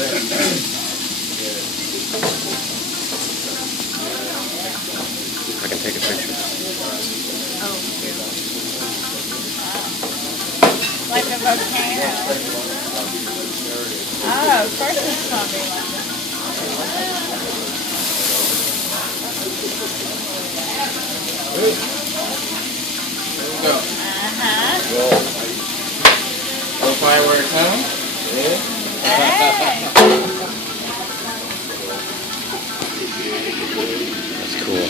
I can take a picture. Oh, wow. Like a volcano. Oh, of course it's probably like that. There we go. No fireworks, huh? Yeah. Hey. That's cool.